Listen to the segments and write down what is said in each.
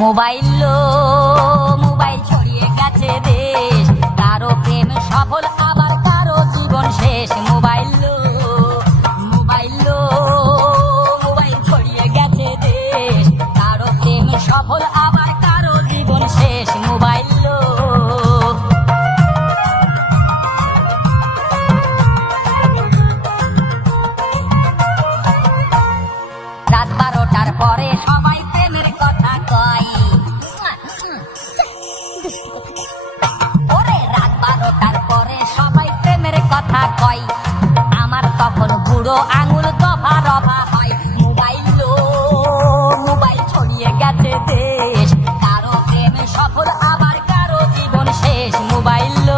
Mobile mobile ছড়িয়ে গেছে দেশ, কারো প্রেম সফল আবার কারো জীবন শেষ। মোবাইল মোবাইল মোবাইল ছড়িয়ে গেছে দেশ, কারো প্রেম সফল আবার কারো জীবন শেষ। মোবাইল রাত 12টার পরে সবাই প্রেমের কথা কয়। ওরে রাত 12টার পরে সবাই প্রেমের কথা কয়, আমার তখন বুড়ো আঙুল দফা রফা হয়। মোবাইল মোবাইল ছড়িয়ে গেছে দেশ, কারো প্রেম সফল আবার কারো জীবন শেষ। মোবাইল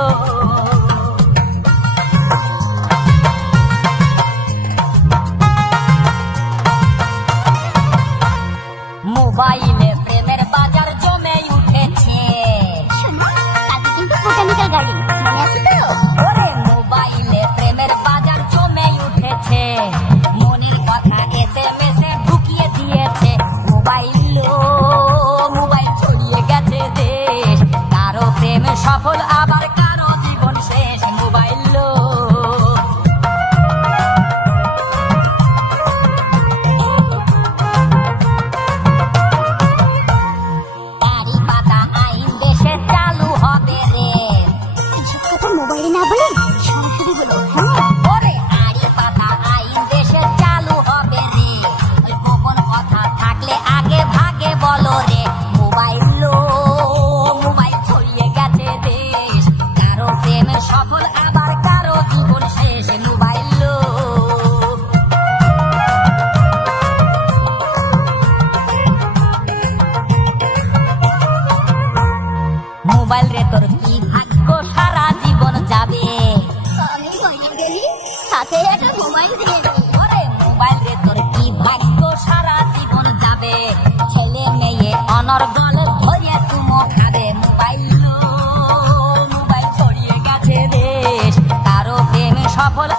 মোবাইলে প্রেমের বাজার জমে উঠেছে। ওরে মোবাইলে প্রেমের বাজার জমে উঠেছে, মনের কথা SMS-এ ঢুকিয়ে দিয়েছে। মোবাইল মোবাইল ছড়িয়ে গেছে দেশ, কারো প্রেম সফল আবার কারো জীবন শেষ। মোবাইল সফল আবার কারো জীবন শেষ। মোবাইল মোবাইল রে তোর কি ভাগ্য সারা জীবন যাবে, সাথে একটা মোবাইল দিয়ে। ওরে মোবাইল রে তোর কি ভাগ্য সারা জীবন যাবে, ছেলে মেয়ে অনর্গল ধরিয়া তুমো খাবে। মোবাইল মোবাইল ছড়িয়ে গেছে দেশ, কারো প্রেমে সফল